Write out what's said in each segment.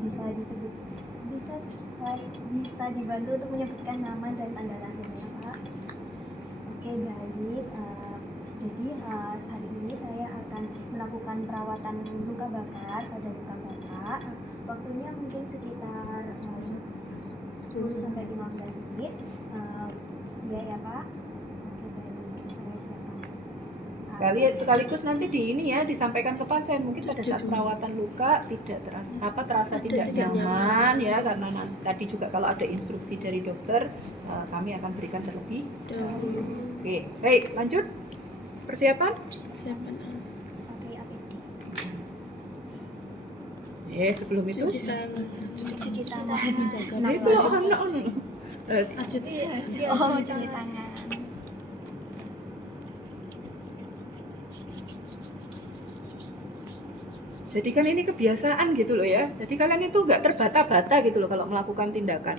bisa dibantu untuk menyebutkan nama dan tanda lahirnya, Pak? Oke, baik. Jadi hari ini saya akan melakukan perawatan luka bakar pada luka Bapak. Waktunya mungkin sekitar 10-15 menit. Sedia ya, Pak? Oke, baik. Saya silakan. Sekaligus nanti disampaikan ke pasien, mungkin pada saat perawatan luka terasa tidak nyaman ya, karena tadi juga kalau ada instruksi dari dokter kami akan berikan terlebih dahulu. Oke, baik, lanjut. Persiapan? Pakai APD. Sebelum itu Cuci tangan. itu Cuci tangan. Jadi kan ini kebiasaan gitu loh ya. Jadi kalian itu nggak terbata-bata gitu loh kalau melakukan tindakan.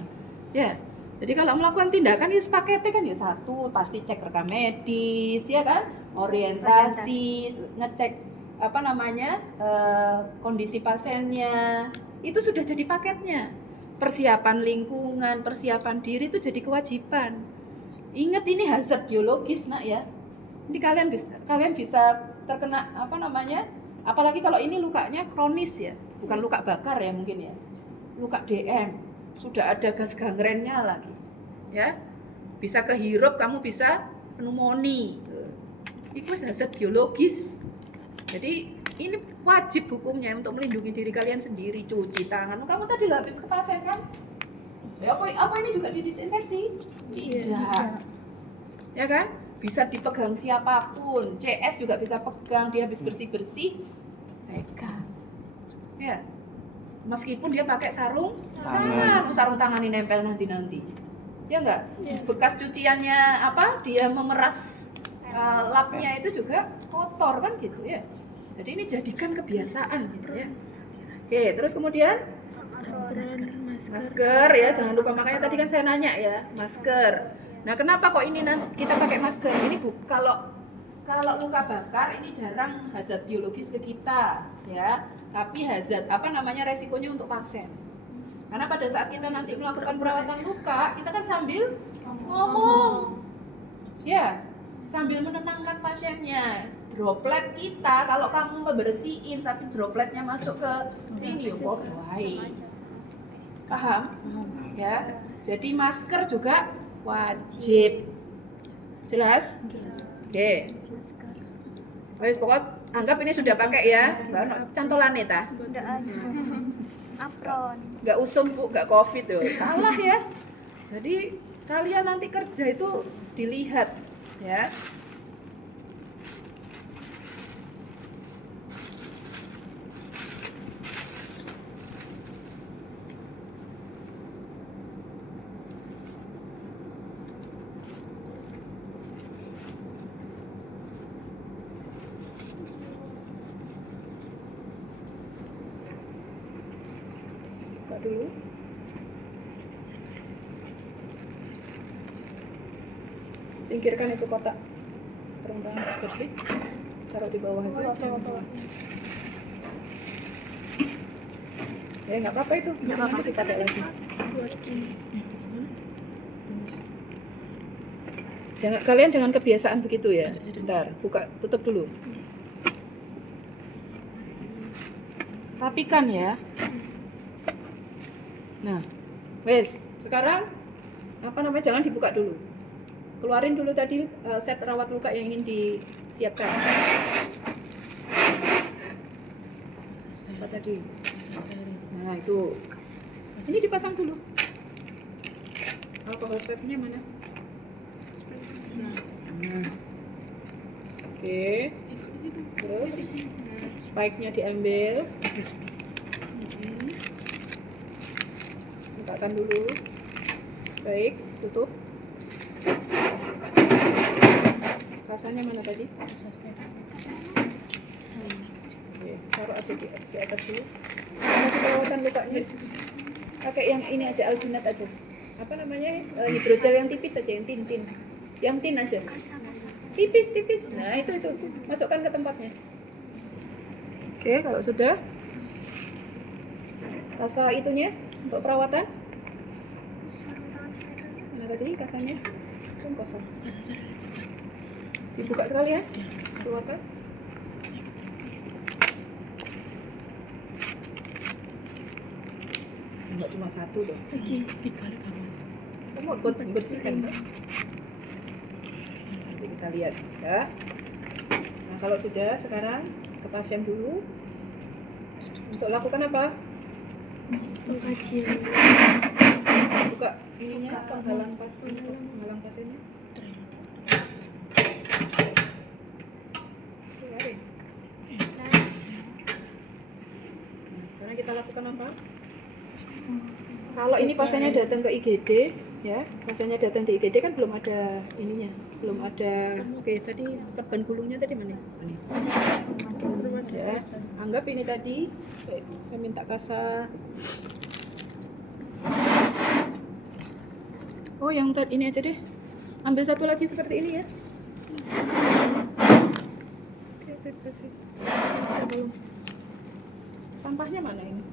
Ya. Jadi kalau melakukan tindakan ya sepaketnya kan ya satu pasti cek rekam medis ya kan, orientasi, ngecek kondisi pasiennya. Itu sudah jadi paketnya. Persiapan lingkungan, persiapan diri itu jadi kewajiban. Ingat ini hazard biologis nak ya. Ini kalian bisa terkena apalagi kalau ini lukanya kronis ya, bukan luka bakar ya mungkin ya, luka DM, sudah ada gas gangrennya lagi, ya, bisa kehirup, kamu bisa pneumonia, itu hazard biologis. Jadi ini wajib hukumnya untuk melindungi diri kalian sendiri, cuci tangan. Kamu tadi habis ke pasien kan? Ya, apa ini juga didisinfeksi? Tidak, ya kan? Bisa dipegang siapapun, CS juga bisa pegang, dia habis bersih-bersih, pegang. Ya, meskipun dia pakai sarung tangan ini nempel nanti. Ya enggak? Bekas cuciannya dia memeras lapnya itu juga kotor kan gitu ya. Jadi ini jadikan kebiasaan gitu ya. Oke, terus kemudian masker ya, jangan lupa, makanya tadi kan saya nanya ya, masker. Nah, kenapa kok ini kita pakai masker? Ini kalau luka bakar ini jarang hazard biologis ke kita, ya. Tapi hazard resikonya untuk pasien. Karena pada saat kita nanti melakukan perawatan luka, kita kan sambil ngomong. Ya, sambil menenangkan pasiennya. Droplet kita kalau kamu ngebersihin tapi dropletnya masuk ke sini, baik. Paham? Ya. Jadi masker juga wajib. Jelas? Oke. Wes pokok anggap ini sudah pakai ya. Enggak cantolan ta? Enggak ada. Apron. Enggak usum Bu, enggak Covid tuh. Salah ya. Jadi kalian nanti kerja itu dilihat ya. Dulu singkirkan itu kotak sarung tangan bersih, taruh di bawah aja. Ya nggak apa-apa itu, nanti kita ada lagi. Kalian jangan kebiasaan begitu ya. Bentar, tutup dulu. Rapikan ya. Nah, wes, sekarang jangan dibuka dulu. Keluarin dulu tadi set rawat luka yang ingin disiapkan. Apa tadi? Nah, itu. Ini dipasang dulu. Alkohol swabnya mana? Nah. Oke. Terus spike-nya diambil. Letakkan dulu. Baik, tutup. Pasangnya mana tadi? Oke, taruh aja di atas dulu. Sama perawatan lukanya. Pakai yang ini aja, alginat aja. Hidrogel yang tipis aja, yang tin. Yang tin aja. Tipis. Nah, itu. Masukkan ke tempatnya. Oke, kalau sudah Kasa itunya untuk perawatan. Mana tadi kasanya? Kan kosong. Dibuka sekali ya. Perawatan. Enggak cuma satu loh. Dikali kamu. Kamu buat bersihkan kan? Nanti kita lihat ya. Nah, kalau sudah sekarang ke pasien dulu. Untuk lakukan apa? Pengkajian. Buka ininya, penghalang pasiennya. Nah, sekarang kita lakukan apa? Kalau ini pasiennya datang ke IGD, ya, pasiennya datang di IGD kan belum ada ininya, belum ada. Oke, tadi perban gulungnya tadi mana? Ini. Ya, anggap ini tadi. Oke, saya minta kasa. Oh, yang tadi ini aja deh. Ambil satu lagi seperti ini ya. Oke, kasih. Sampahnya mana ini?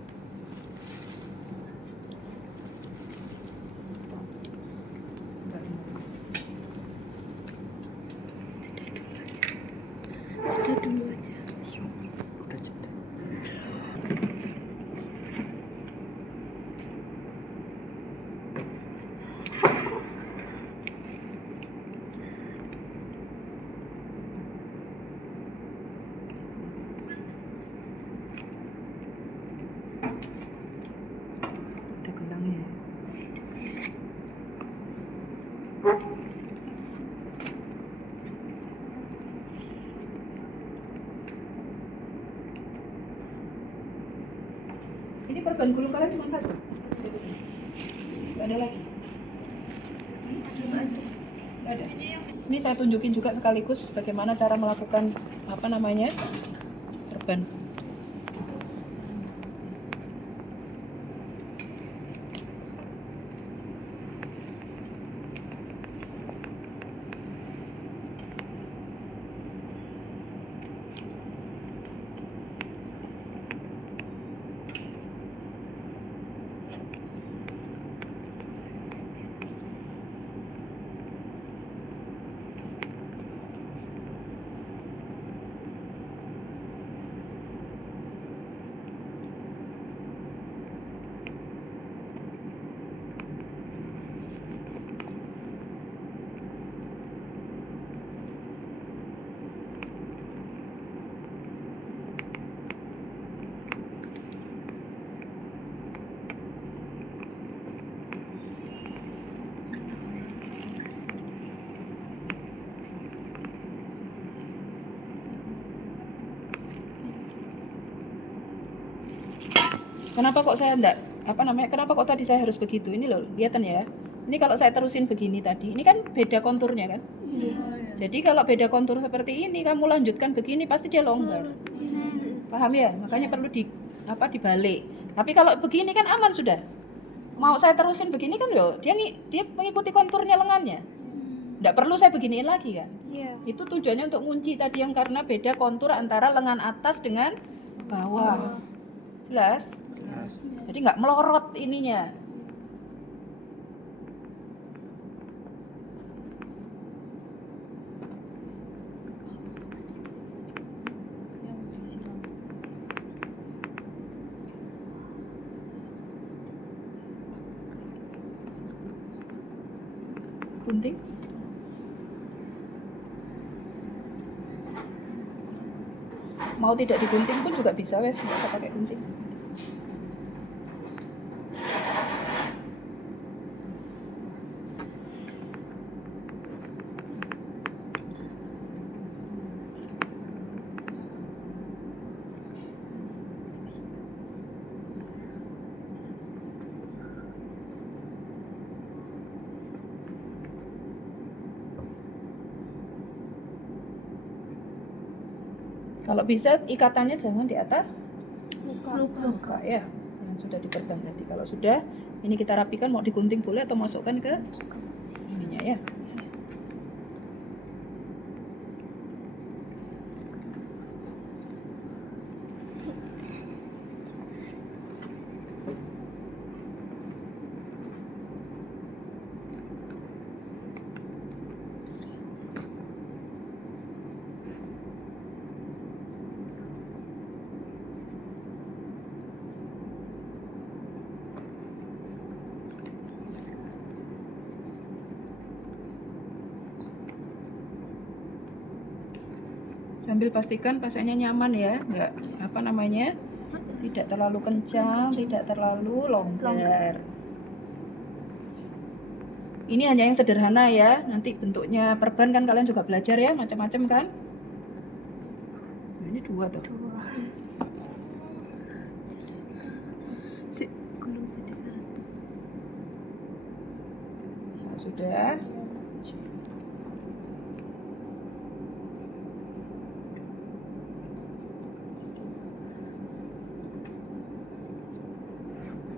Jeda dulu aja. Udah jeda. Udah gelangnya. Ini perban gulung kalian cuma satu? Nggak ada lagi? Nggak ada. Ini saya tunjukin juga sekaligus bagaimana cara melakukan apa namanya perban. Kenapa kok saya enggak apa namanya? Kenapa kok tadi saya harus begitu? Ini loh, lihatan ya. Ini kalau saya terusin begini tadi, ini kan beda konturnya kan? Jadi kalau beda kontur seperti ini, kamu lanjutkan begini pasti dia longgar. Paham ya? Makanya perlu dibalik. Tapi kalau begini kan aman sudah. Mau saya terusin begini kan loh, dia mengikuti konturnya lengannya. Nggak perlu saya beginiin lagi kan? Iya. Itu tujuannya untuk ngunci tadi yang karena beda kontur antara lengan atas dengan bawah. Jelas? Jadi nggak melorot ininya. Gunting. Mau tidak digunting pun juga bisa, wes nggak usah pakai gunting. Kalau bisa ikatannya jangan di atas luka ya, yang sudah diperban tadi. Kalau sudah, ini kita rapikan, mau digunting boleh atau masukkan ke ininya ya. sambil pastikan pasiennya nyaman ya, nggak apa namanya, tidak terlalu kencang, tidak terlalu longgar. Ini hanya yang sederhana ya, nanti bentuknya perban kan kalian juga belajar ya, macam-macam kan. Nah, ini 2 tuh. Nah, sudah.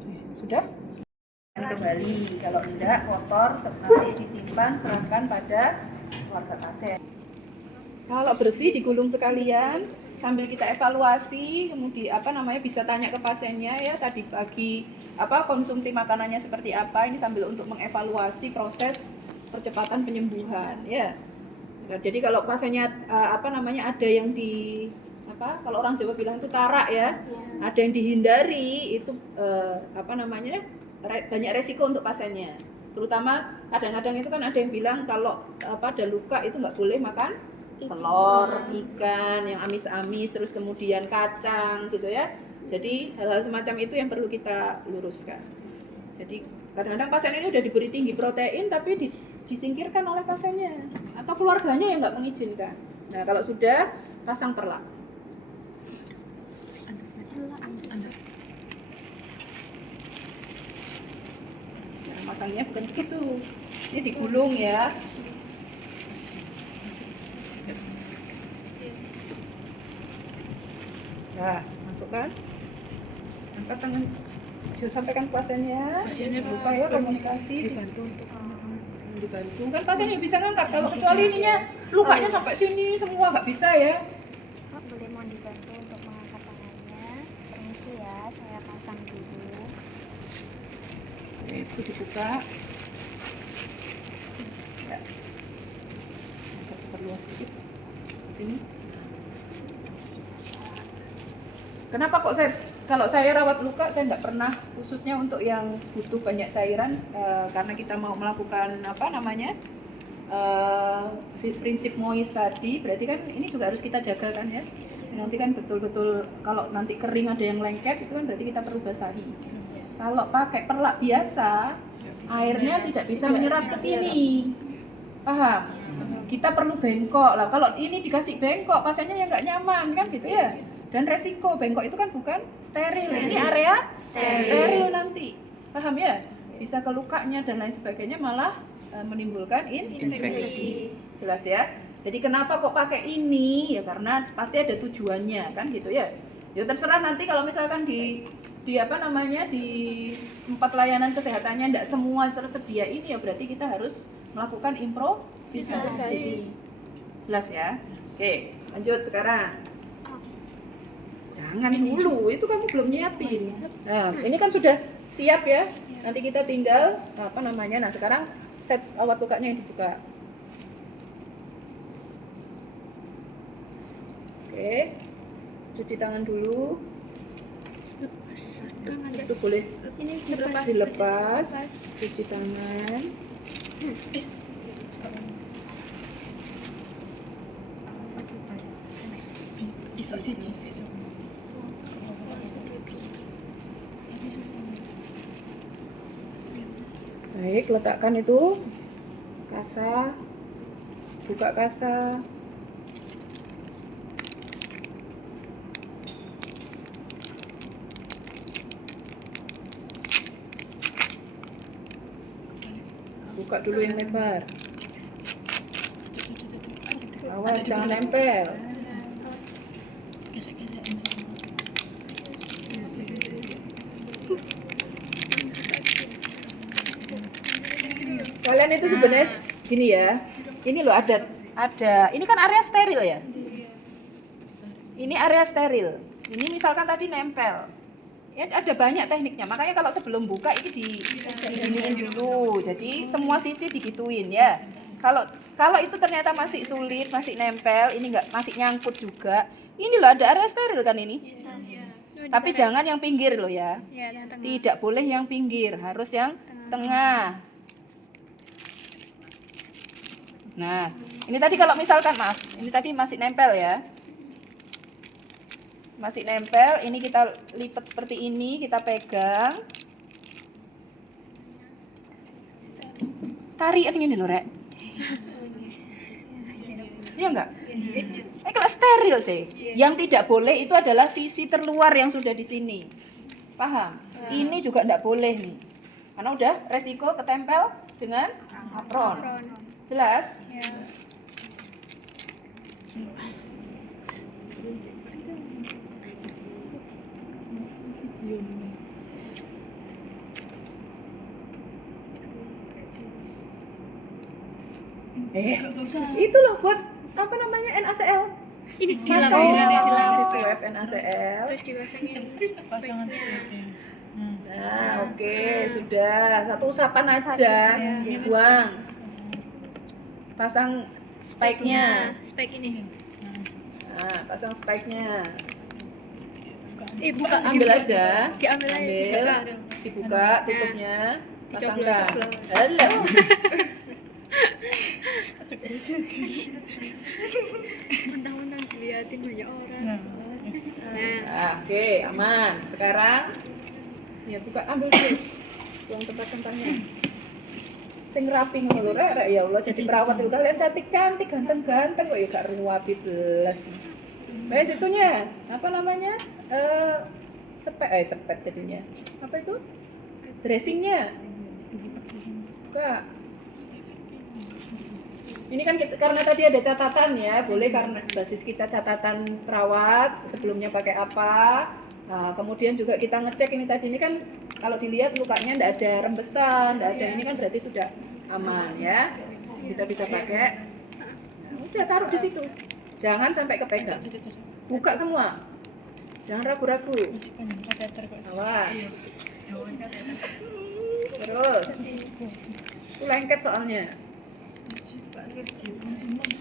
Oke, sudah. Kembali, kalau tidak kotor nanti disimpan, serahkan pada keluarga pasien. Kalau bersih digulung sekalian sambil kita evaluasi, kemudian apa namanya bisa tanya ke pasiennya ya tadi pagi apa konsumsi makanannya seperti apa, ini sambil untuk mengevaluasi proses percepatan penyembuhan ya. Nah, jadi kalau pasiennya apa namanya ada yang di apa kalau orang Jawa bilang itu tarak ya, ada yang dihindari itu apa namanya banyak resiko untuk pasiennya. Terutama kadang-kadang itu kan ada yang bilang kalau apa ada luka itu nggak boleh makan telur, ikan yang amis-amis, terus kemudian kacang gitu ya. Jadi hal-hal semacam itu yang perlu kita luruskan. Jadi kadang-kadang pasien ini udah diberi tinggi protein tapi disingkirkan oleh pasiennya atau keluarganya yang nggak mengizinkan. Nah kalau sudah pasang perlak. Nah, masangnya bukan begitu. Ini digulung ya. Nah, masukkan. Angkat tangan. Sampaikan ke pasiennya. Pasiennya lupa ya komunikasi. dibantu untuk Dibantu. Kan pasiennya bisa ngangkat. Kalau kecuali ininya lukanya sampai sini semua nggak bisa ya. Boleh mau dibantu untuk mengangkat tangannya. Permisi ya, saya pasang dulu. Oke, itu dibuka. Ya. Agak perluas sedikit. Sini. Kenapa kok kalau saya rawat luka saya tidak pernah khususnya untuk yang butuh banyak cairan karena kita mau melakukan apa namanya prinsip MOIS tadi, berarti kan ini juga harus kita jaga kan ya. Nanti kan betul-betul kalau nanti kering ada yang lengket itu kan berarti kita perlu basahi. Kalau pakai perlak biasa airnya tidak bisa menyerap ke sini, paham? Kita perlu bengkok lah. Kalau ini dikasih bengkok pasiennya yang nggak nyaman kan gitu ya. Dan resiko bengkok itu kan bukan steril. Ini area steril nanti, paham ya? Bisa ke lukanya dan lain sebagainya malah menimbulkan infeksi. Jelas ya? Jadi kenapa kok pakai ini? Ya karena pasti ada tujuannya kan gitu ya. Ya terserah nanti kalau misalkan di apa namanya di tempat layanan kesehatannya tidak semua tersedia ini ya berarti kita harus melakukan improvisasi. Jelas ya? Oke, lanjut sekarang. Jangan dulu, itu kamu belum nyiapin. Nah, ini kan sudah siap ya. Nanti kita tinggal apa namanya. Nah, sekarang set awat lukanya yang dibuka. Oke. Cuci tangan dulu. Itu boleh dilepas. Cuci tangan. Baik, letakkan itu kasa, buka kasa. Buka dulu yang lebar. Awas jangan nempel. Kalian itu sebenarnya gini ya. Ini loh ada ini kan area steril ya. Ini area steril. Ini misalkan tadi nempel. Ya ada banyak tekniknya. Makanya kalau sebelum buka ini diginiin dulu. Jadi semua sisi digituin ya. Kalau itu ternyata masih sulit, masih nempel, ini enggak masih nyangkut juga. Ini loh ada area steril kan ini. Tapi jangan yang pinggir loh ya. Tidak boleh yang pinggir, harus yang tengah. Nah, ini tadi kalau misalkan maaf, ini tadi masih nempel ya. masih nempel. Ini kita lipat seperti ini, kita pegang. Tarik ini loh, Rek. Iya enggak? Kalau steril sih. Yang tidak boleh itu adalah sisi terluar yang sudah di sini. Paham? Ini juga enggak boleh nih. Karena udah resiko ketempel dengan apron. Jelas? Itu loh buat apa namanya NaCl. Ini Masang dilapis. swab NaCl. Terus dipasangin Pasangan seperti. Nah, oke, sudah. Satu usapan aja, dibuang. Pasang spike-nya. spike ini. Nah, pasang spike-nya. Buka Ambil aja. Diambil aja. Ambil, dibuka tutupnya, pasangkan. Dicoblos. Halo. Mentang-mentang diliatin banyak orang. Nah, Nah, oke, aman. Sekarang ya buka, ambil dulu. Buang tempat-tempatnya. Sing rapi ngono lho, Rek. Ya Allah, jadi perawat itu kalian cantik-cantik, ganteng-ganteng kok ya gak ruwapi belas. Wes itunya, apa namanya? Sepet jadinya. Apa itu? Dressingnya. Buka. Ini kan kita, karena tadi ada catatan ya, boleh karena basis kita catatan perawat sebelumnya pakai apa. Nah, kemudian juga kita ngecek ini tadi, ini kan kalau dilihat lukanya tidak ada rembesan, tidak ada, ini kan berarti sudah aman ya. Kita bisa pakai. Nah, udah taruh di situ. Jangan sampai kepegang. Buka semua. Jangan ragu-ragu. Awas. Terus. Itu lengket soalnya.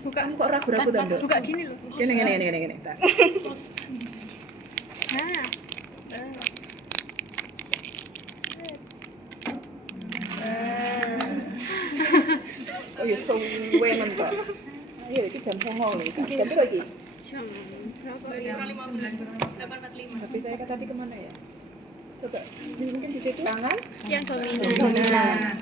Buka kok ragu-ragu tuh, Nduk? buka gini loh. Gini. Tar. Nah. Oh ya suwe men kok. Ayo iki jam 09.00 nih. Jam berapa lagi? Jam berapa? 8.45. Tapi saya tadi kemana ya? Coba mungkin di situ. Tangan. Yang Dominan. dominan.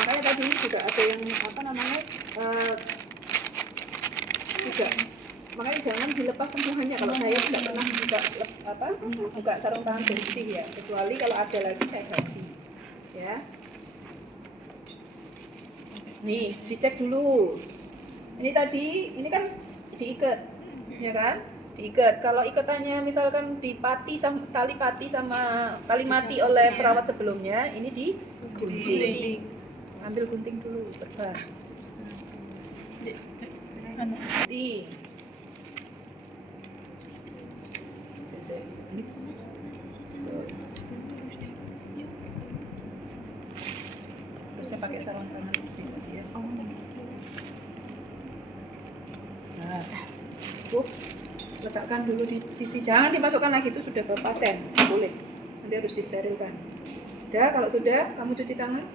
Makanya tadi juga ada yang apa namanya juga makanya jangan dilepas semuanya. Kalau saya tidak pernah buka sarung tangan bersih ya, kecuali kalau ada lagi saya ganti ya. Nih dicek dulu, ini tadi ini kan diikat ya kan, diikat. Kalau ikatannya misalkan tali mati oleh perawat sebelumnya, ini digunting. Ambil gunting dulu, terbang. Gunting. Terus saya pakai sarung tangan di sini ya. Nah, letakkan dulu di sisi, jangan dimasukkan lagi, itu sudah ke pasien, boleh. Nanti harus disterilkan. Udah, kalau sudah, kamu cuci tangan.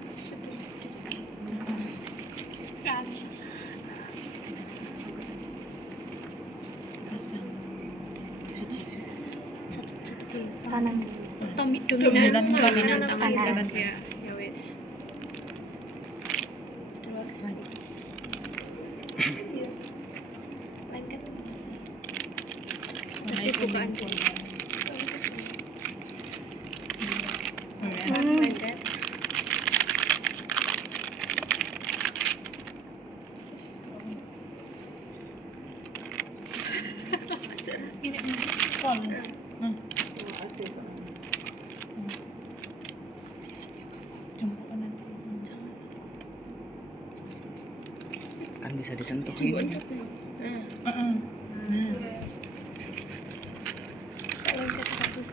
Kanan. Dominan Dominan tangan kanan. ya. Ya wes. Terus dibukaan dulu. Lengket. Asih soalnya. Kan bisa disentuh ini. Lengket bagus.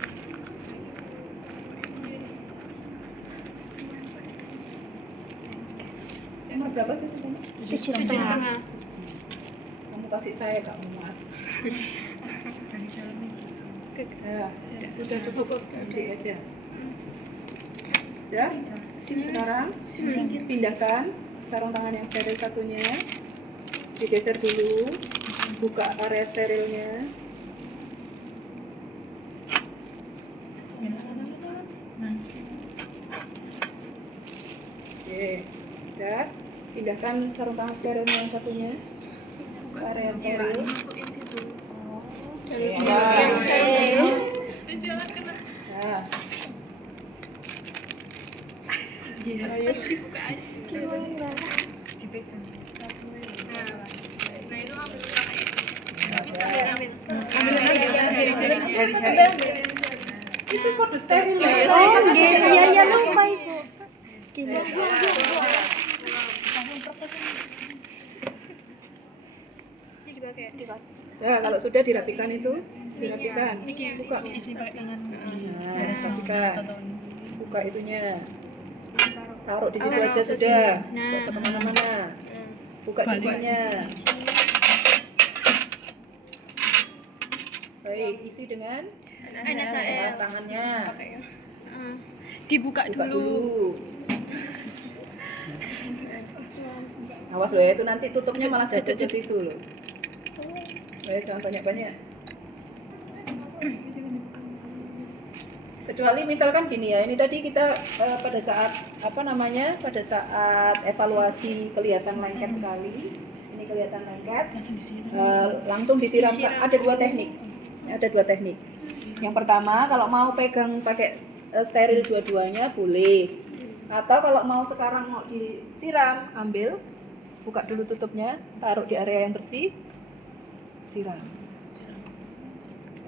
Nomor berapa sih katanya? 7,5. Kamu kasih saya Kak Muat. Ya, udah cukup ganti aja. Ya, sekarang pindahkan sarung tangan yang steril satunya. digeser dulu, buka area sterilnya. Oke, udah. Pindahkan sarung tangan sterilnya yang satunya ke area steril. masukin situ. Jangan kena. Nah. Ayo. Dibuka aja. Nah itu ambil Itu kode steril ya. Oh, iya lupa Ibu. Gini. Ya, kalau sudah dirapikan itu, dirapikan. Buka. Isi pakai tangan. Nah, rapikan. Buka itunya. Taruh di situ aja sudah. Nggak usah kemana-mana. Buka cincinnya. Baik, isi dengan alas tangannya. dibuka Buka dulu. dulu. Awas loh ya, itu nanti tutupnya malah jatuh ke situ loh. Jangan banyak-banyak. Kecuali misalkan gini ya, ini tadi kita pada saat pada saat evaluasi kelihatan lengket sekali. Ini kelihatan lengket. Langsung disiram. Ada dua teknik. Yang pertama, kalau mau pegang pakai steril dua-duanya boleh. Atau kalau mau sekarang mau disiram, ambil, buka dulu tutupnya, taruh di area yang bersih, siram.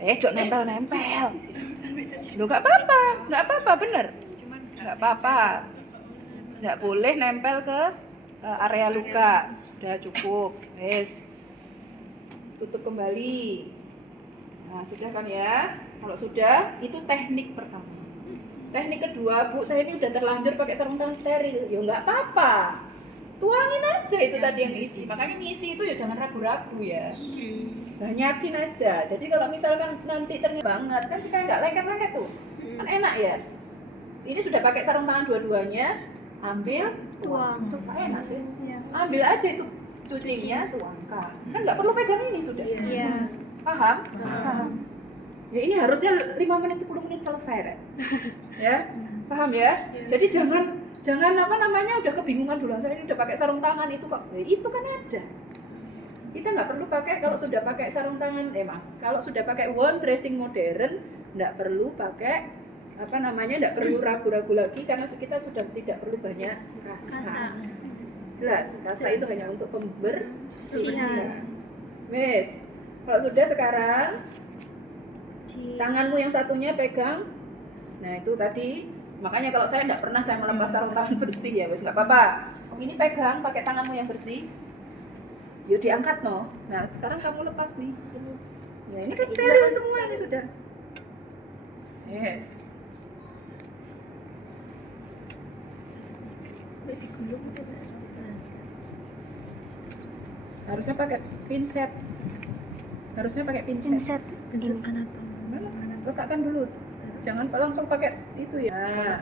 Jok nempel. Loh nggak apa-apa, bener. Nggak apa-apa. Nggak boleh nempel ke area luka. Udah cukup, tutup kembali. Nah sudah kan ya. Kalau sudah, itu teknik pertama. Teknik kedua, Bu, saya ini udah terlanjur pakai sarung tangan steril. Ya nggak apa-apa. Tuangin aja itu tadi yang isi. Makanya ngisi itu ya jangan ragu-ragu ya. Banyakin aja. Jadi kalau misalkan nanti ternyata banget kan kita nggak lengket-lengket tuh. Kan enak ya. Ini sudah pakai sarung tangan dua-duanya, ambil, tuang. Itu enak sih. Ambil aja itu cucinya, tuangkan. Kan nggak perlu pegang ini sudah. Iya. Paham? Paham. Ya ini harusnya 5 menit 10 menit selesai, Rek. Ya. Paham ya? Jadi jangan udah kebingungan dulu. Saya ini udah pakai sarung tangan itu kok. Itu kan ada. Kita nggak perlu pakai kalau sudah pakai sarung tangan, kalau sudah pakai wound dressing modern, nggak perlu pakai nggak perlu ragu-ragu lagi karena kita sudah tidak perlu banyak rasa. Jelas, rasa itu hanya untuk pembersihan. Wes, kalau sudah sekarang tanganmu yang satunya pegang. Nah itu tadi, makanya kalau saya nggak pernah saya melepas sarung tangan bersih ya, wes nggak apa-apa. Ini pegang pakai tanganmu yang bersih. Yuk diangkat no. Nah sekarang kamu lepas nih. Ya ini kan steril semua ini sudah. Yes. Harusnya pakai pinset. Pinset. Letakkan dulu. Jangan langsung pakai itu ya. Nah,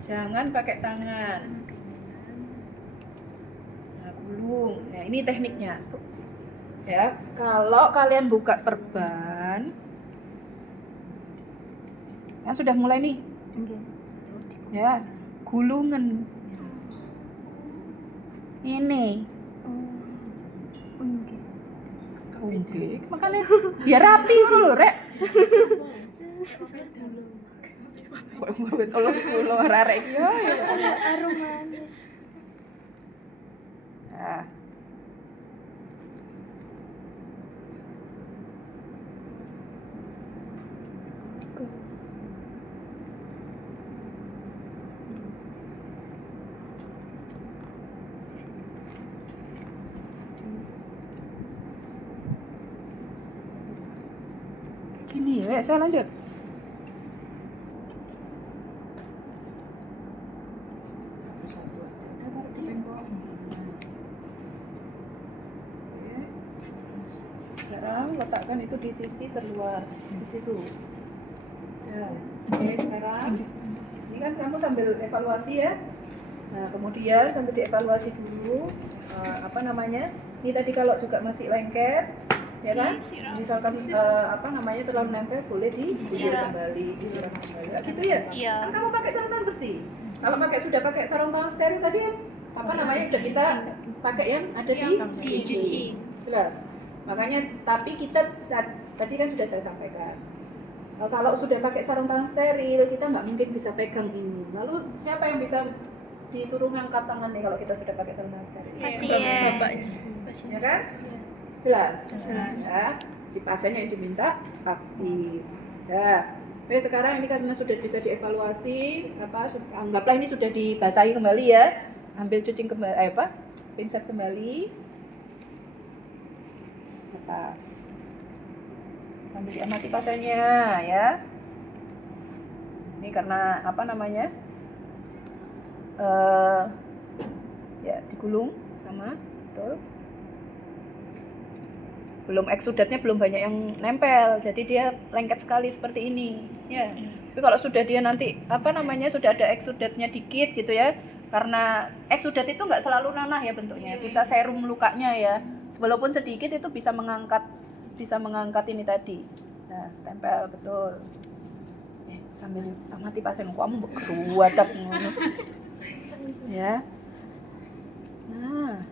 jangan pakai tangan. Nah, gulung. Nah, ini tekniknya. Ya, kalau kalian buka perban, kan sudah mulai nih. Ya, gulungan. Ini. Oke, makanya biar rapi dulu, Rek. Kok ngurut tolong arek iki ya. Arum manis. Nah. Gini ya, saya lanjut. Sekarang letakkan itu di sisi terluar, di situ. Ya, oke sekarang ini kan kamu sambil evaluasi ya. Nah kemudian sambil dievaluasi dulu Ini tadi kalau juga masih lengket, ya kan? Misalkan terlalu nempel, boleh disiram kembali, Nggak gitu ya? Iya. Kan kamu pakai sarung tangan bersih. Kalau sudah pakai sarung tangan steril tadi yang udah kita pakai yang ada dicuci. Jelas. Makanya tapi kita tadi kan sudah saya sampaikan. Kalau sudah pakai sarung tangan steril, kita nggak mungkin bisa pegang ini. Lalu siapa yang bisa disuruh ngangkat tangan nih kalau kita sudah pakai sarung tangan steril? Pasien. Ya kan? Jelas. Ya. Di pasiennya yang diminta aktif. Ya. Oke, sekarang ini karena sudah bisa dievaluasi, anggaplah ini sudah dibasahi kembali ya. Ambil cuci kembali, pinset kembali. Lepas. Sambil diamati pasiennya ya. Ini karena ya digulung sama betul. Belum eksudatnya belum banyak yang nempel, jadi dia lengket sekali seperti ini ya. Tapi kalau sudah dia nanti sudah ada eksudatnya dikit gitu ya, karena eksudat itu nggak selalu nanah ya bentuknya, bisa serum lukanya ya, walaupun sedikit itu bisa mengangkat ini tadi. Nah, tempel betul. Sambil amati pasien kamu berkuatak ngono. Ya. Nah.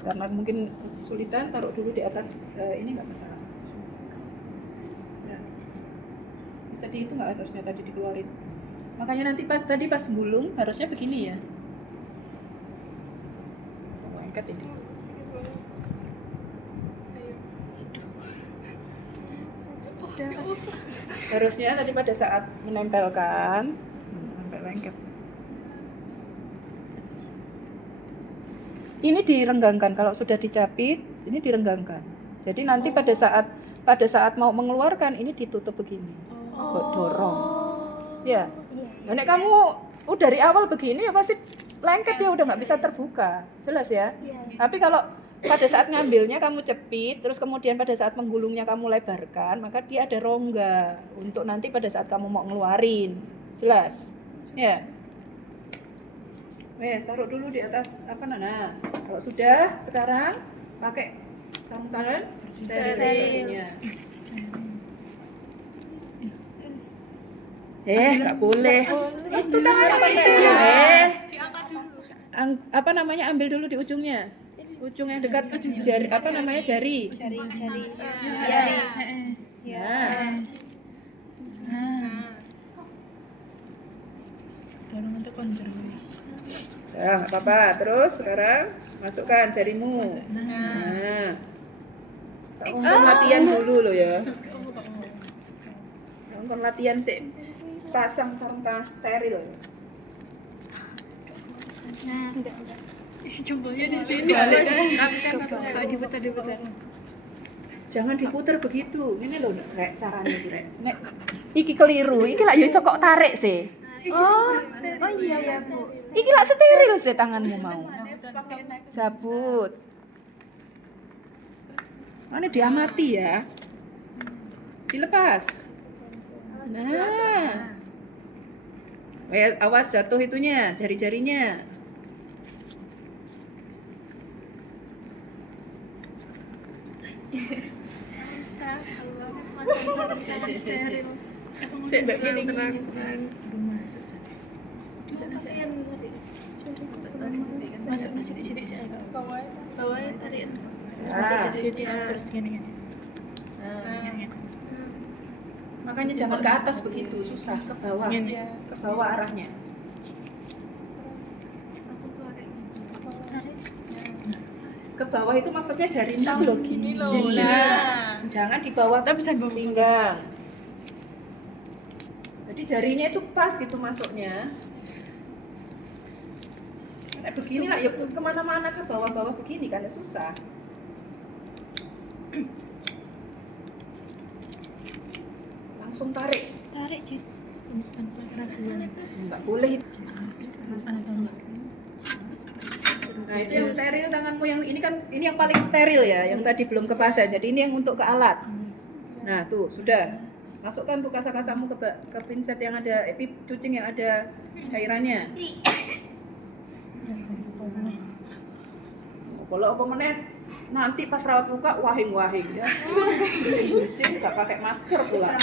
Karena mungkin kesulitan, taruh dulu di atas ini nggak masalah. Nah, bisa dihitung nggak harusnya tadi dikeluarin? Makanya nanti pas gulung harusnya begini ya. Angkat ini. Harusnya tadi pada saat menempelkan sampai lengket. Ini direnggangkan, kalau sudah dicapit ini direnggangkan. Jadi nanti pada saat mau mengeluarkan ini ditutup begini. Dorong. Ya. Nek kamu dari awal begini ya pasti lengket ya, udah nggak bisa terbuka. Jelas ya? Tapi kalau pada saat ngambilnya kamu cepit, terus kemudian pada saat menggulungnya kamu lebarkan, maka dia ada rongga untuk nanti pada saat kamu mau ngeluarin. Jelas? Ya. Wes, taruh dulu di atas Nah, kalau sudah, sekarang pakai sarung tangan sterilnya. Nggak boleh. Itu tangan apa itu? Ambil dulu di ujungnya. Ujung yang dekat jari, jari. Ya. Nah, nggak apa-apa. Terus sekarang masukkan jarimu. Nah, latihan dulu loh ya. Latihan sih. Pasang sarung tangan steril. Nah, jempolnya di sini. Kalau diputar. Jangan diputar begitu. Ini loh, Rek, caranya itu, Rek. Nek iki keliru. Iki lah ya iso kok tarik sih. Oh iya Bu. Iki lah steril sih tanganmu mau. Sabut. Mana diamati ya. Dilepas. Nah. Awas jatuh itunya, jari-jarinya. Masuk nasi di sini sih agak bawah tarik. Makanya jangan ke atas begitu, susah, ke bawah arahnya. Ke bawah itu maksudnya jari enam loh, gini loh. Nah, jangan di bawah pinggang. Jadi jarinya itu pas gitu masuknya. Kayak begini lah, yuk kemana-mana ke bawah-bawah begini kan susah. Langsung tarik. Cid. Enggak boleh. Nah, itu yang steril tanganmu yang ini yang paling steril ya, yang tadi belum kepasang. Jadi ini yang untuk ke alat. Nah, tuh sudah. Masukkan tuh kasa-kasamu ke pinset yang ada cucing yang ada cairannya. Kalau apa meneh nanti pas rawat luka wahing-wahing ya. Bersin-bersin nggak pakai masker pula.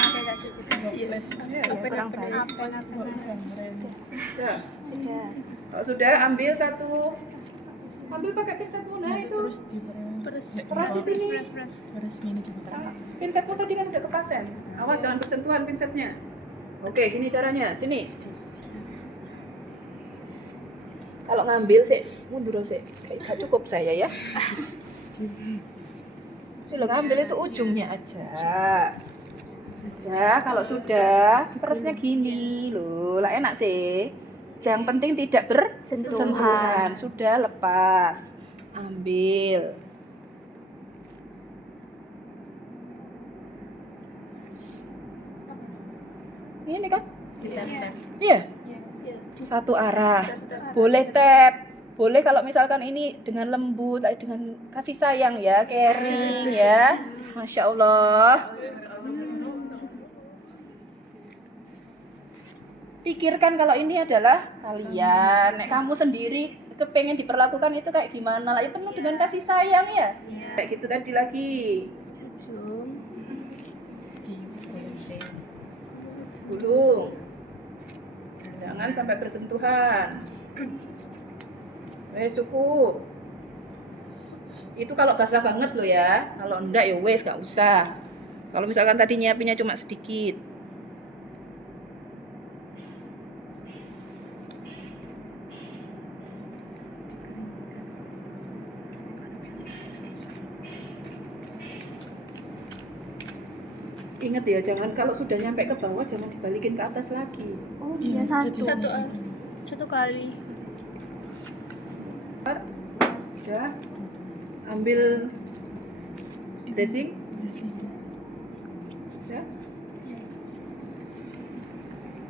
Sudah. Kalau sudah ambil pakai pinsetmu nah itu. Peras di sini. Pinsetmu tadi kan udah kepasang. Awas jangan bersentuhan pinsetnya. Oke, gini caranya. Sini. Kalau ngambil sih mundur sih. Kayak cukup saya ya. Kalau ngambil itu ujungnya aja. Kalau sudah perasnya gini loh, lah enak sih. Yang penting tidak bersentuhan. Sudah lepas. Ambil. Ini kan? Iya. Satu arah. Boleh tap. Boleh kalau misalkan ini dengan lembut, dengan kasih sayang ya, caring ya. Masya Allah. Pikirkan kalau ini adalah kalian, nek kamu sendiri kepengen diperlakukan itu kayak gimana lah, ya penuh dengan kasih sayang ya. Kayak gitu tadi lagi. Gulung. Jangan sampai bersentuhan. Cukup. Itu kalau basah banget loh ya. Kalau enggak ya wes gak usah. Kalau misalkan tadi nyiapinnya cuma sedikit. Ingat ya, jangan kalau sudah nyampe ke bawah jangan dibalikin ke atas lagi. Oh iya, satu kali. Udah. Ambil dressing. Ya.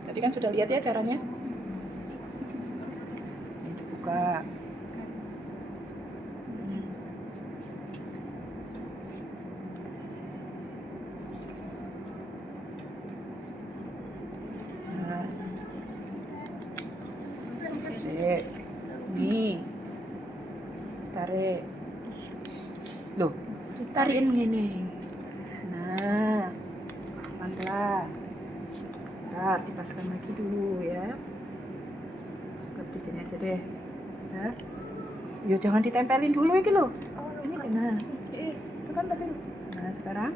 Tadi kan sudah lihat ya caranya. Ini buka. Nih, tarik. Loh, tarikin gini. Nah, pelan-pelan. Bentar, dipaskan lagi dulu ya. Di sini aja deh. Ya. Yo jangan ditempelin dulu iki loh. Ini nah. Itu kan tadi. Nah, sekarang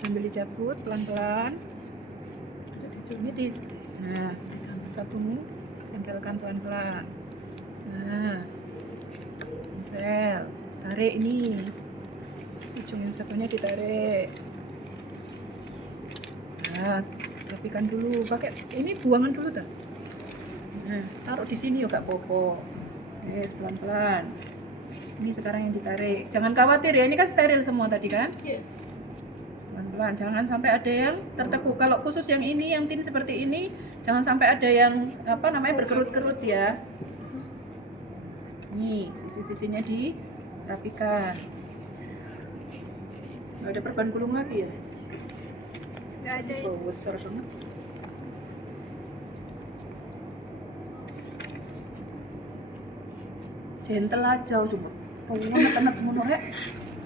sambil dicabut pelan-pelan. Nah, satumu tempelkan pelan-pelan. Nah, tempel. Tarik ini. Ujung yang satunya ditarik. Nah, rapikan dulu. Pakai ini buangan dulu tuh. Nah, taruh di sini juga popo. Yes, pelan-pelan. Ini sekarang yang ditarik. Jangan khawatir ya, ini kan steril semua tadi kan? Iya. Pelan-pelan, jangan sampai ada yang tertekuk. Kalau khusus yang ini, yang tin seperti ini, jangan sampai ada yang berkerut-kerut ya. Nih, sisi-sisinya dirapikan. Nggak ada perban gulung lagi ya? Nggak ada. Oh, besar banget. Gentle aja coba. Tolongnya ngetenet ngono rek.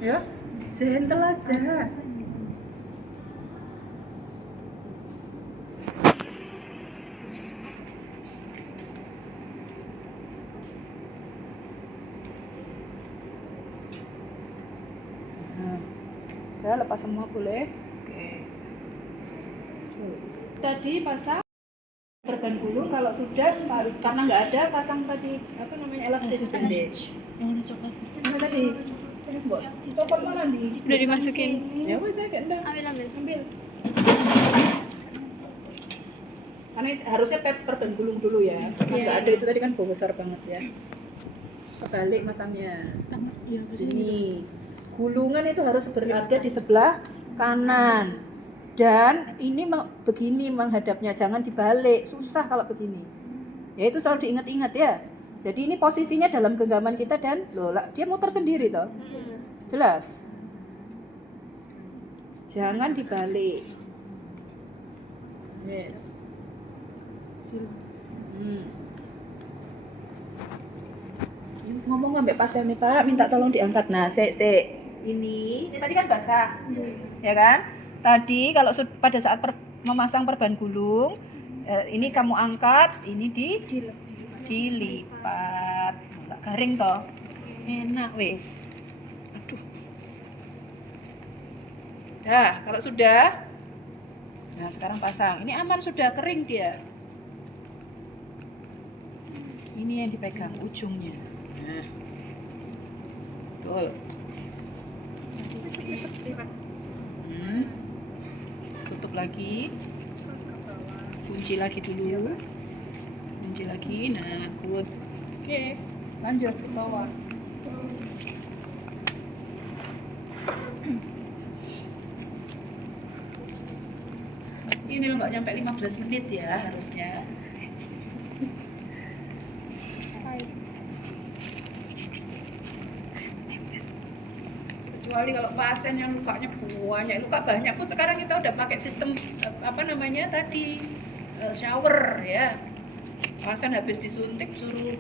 Ya. Gentle aja. Ya, lepas semua boleh. Oke. Tadi pasang perban gulung, kalau sudah separuh karena nggak ada pasang tadi elastis bandage. Yang ada coklat. Ini tadi serius mbok. Copot mana nih? Udah dimasukin. Ya wes saya enggak. Ambil. Karena harusnya perban gulung dulu ya. Karena nggak ada itu tadi kan besar banget ya. Kebalik masangnya. Iya, Ini gulungan itu harus berada di sebelah kanan. Dan ini begini menghadapnya, jangan dibalik. Susah kalau begini. Ya itu selalu diingat-ingat ya. Jadi ini posisinya dalam genggaman kita dan dia muter sendiri toh. Jelas? Jangan dibalik. Yes. Ngomong ambek pasien nih Pak, minta tolong diangkat. Nah, ini tadi kan basah, ya kan? Tadi kalau pada saat memasang perban gulung, ini kamu angkat, ini dilipat, nggak garing toh, enak wis. Aduh. Dah, kalau sudah, nah sekarang pasang. Ini aman sudah kering dia. Ini yang dipegang ujungnya. Nah, betul. Tutup lagi. Kunci lagi dulu. Kunci lagi. Nah, good. Oke, lanjut ke bawah. Ini nggak nyampe 15 menit ya harusnya. Kecuali kalau pasien yang lukanya banyak, luka banyak pun sekarang kita udah pakai sistem shower ya. Pasien habis disuntik suruh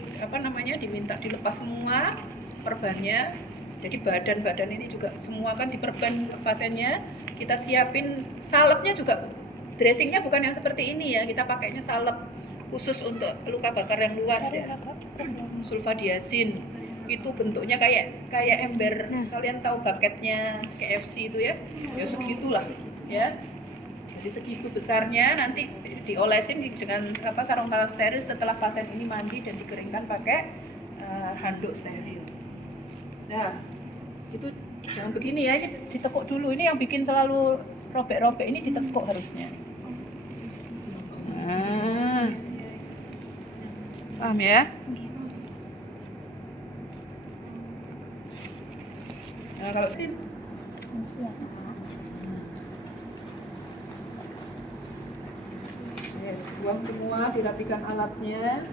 diminta dilepas semua perbannya. Jadi badan ini juga semua kan diperban pasiennya. Kita siapin salepnya juga, dressingnya bukan yang seperti ini ya. Kita pakainya salep khusus untuk luka bakar yang luas ya. Sulfadiazin. Itu bentuknya kayak ember. Kalian tahu baketnya KFC itu ya? Ya segitulah ya. Jadi segitu besarnya, nanti diolesin dengan sarung tangan steril setelah pasien ini mandi dan dikeringkan pakai handuk steril. Nah, itu jangan begini ya, ini ditekuk dulu. Ini yang bikin selalu robek-robek, ini ditekuk harusnya. Nah, paham ya? Nah, kalau yes, buang semua, dirapikan alatnya.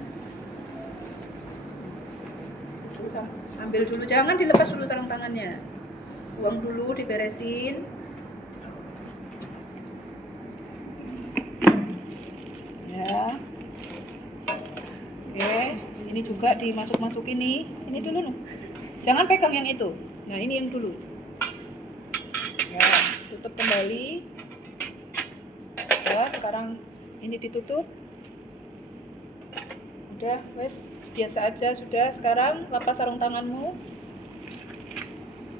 Terus ambil dulu, jangan dilepas dulu sarung tangannya. Buang dulu, diberesin. Ya. Oke, ini juga dimasuk-masuk ini. Ini dulu nih. Jangan pegang yang itu. Nah, ini yang dulu. Ya, tutup kembali. Ya, sekarang ini ditutup. Udah, wes, biasa aja sudah. Sekarang lepas sarung tanganmu.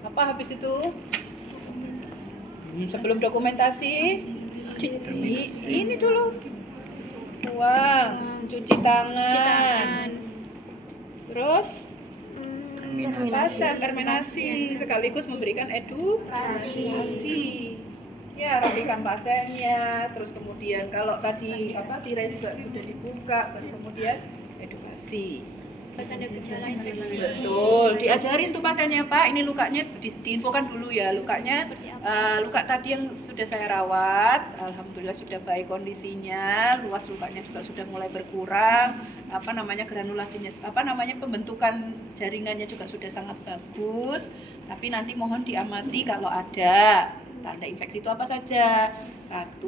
Apa habis itu? Sebelum dokumentasi, ini dulu. Cuci tangan. Terus terminasi sekaligus memberikan edukasi. Ya, rapikan pasiennya, terus kemudian kalau tadi tirai juga sudah dibuka, dan kemudian edukasi. Tanda gejala infeksi. Betul, diajarin tuh pasiennya, Pak, ini lukanya diinfokan dulu ya, lukanya luka tadi yang sudah saya rawat, alhamdulillah sudah baik kondisinya, luas lukanya juga sudah mulai berkurang, granulasinya, pembentukan jaringannya juga sudah sangat bagus, tapi nanti mohon diamati kalau ada tanda infeksi itu apa saja. 1,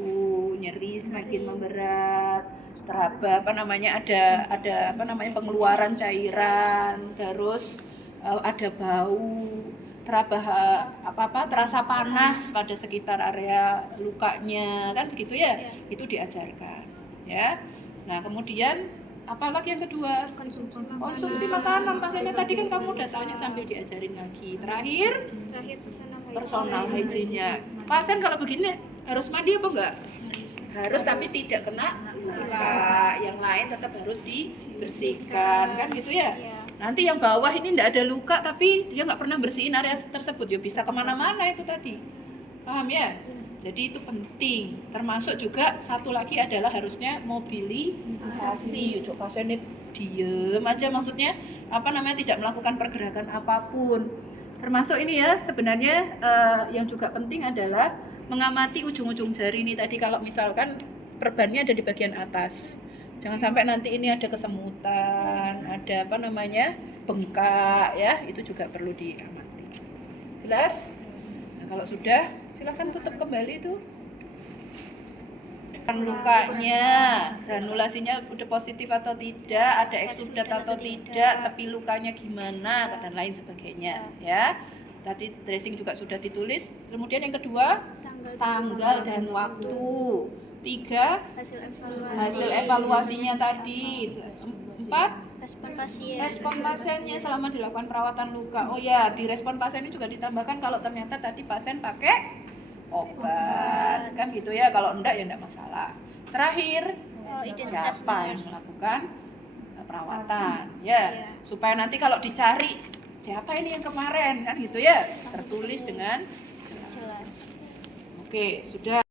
nyeri semakin memberat, teraba ada pengeluaran cairan, terus ada bau, terasa panas pada sekitar area lukanya, kan begitu ya? Itu diajarkan ya. Nah, kemudian apalagi yang kedua, konsumsi makanan. Pasiennya tadi kan kamu udah tanya sambil diajarin lagi. Terakhir personal hygiene-nya. Pasien kalau begini harus mandi apa enggak? Harus, tapi tidak kena luka. Yang lain tetap harus dibersihkan, kan gitu ya. Nanti yang bawah ini enggak ada luka tapi dia nggak pernah bersihin area tersebut, ya bisa kemana-mana itu tadi. Paham ya? Jadi itu penting. Termasuk juga satu lagi adalah harusnya mobilisasi. Ujuk pasien diem aja, maksudnya tidak melakukan pergerakan apapun. Termasuk ini ya, sebenarnya yang juga penting adalah mengamati ujung-ujung jari ini tadi. Kalau misalkan perbannya ada di bagian atas, Jangan sampai nanti ini ada kesemutan, ada apa namanya bengkak ya, itu juga perlu diamati. Jelas? Nah, kalau sudah, silakan tutup kembali itu. Lukanya, granulasinya udah positif atau tidak, ada eksudat atau tidak, tapi lukanya gimana dan lain sebagainya ya. Tadi dressing juga sudah ditulis. Kemudian yang kedua, tanggal dan waktu. 3, hasil evaluasinya tadi. 4, respon pasiennya selama dilakukan perawatan luka. Oh ya, di respon pasien ini juga ditambahkan kalau ternyata tadi pasien pakai obat, kan gitu ya. Kalau enggak ya enggak masalah. Terakhir, siapa yang melakukan perawatan ya, supaya nanti kalau dicari siapa ini yang kemarin kan gitu ya, tertulis dengan jelas. Oke, sudah.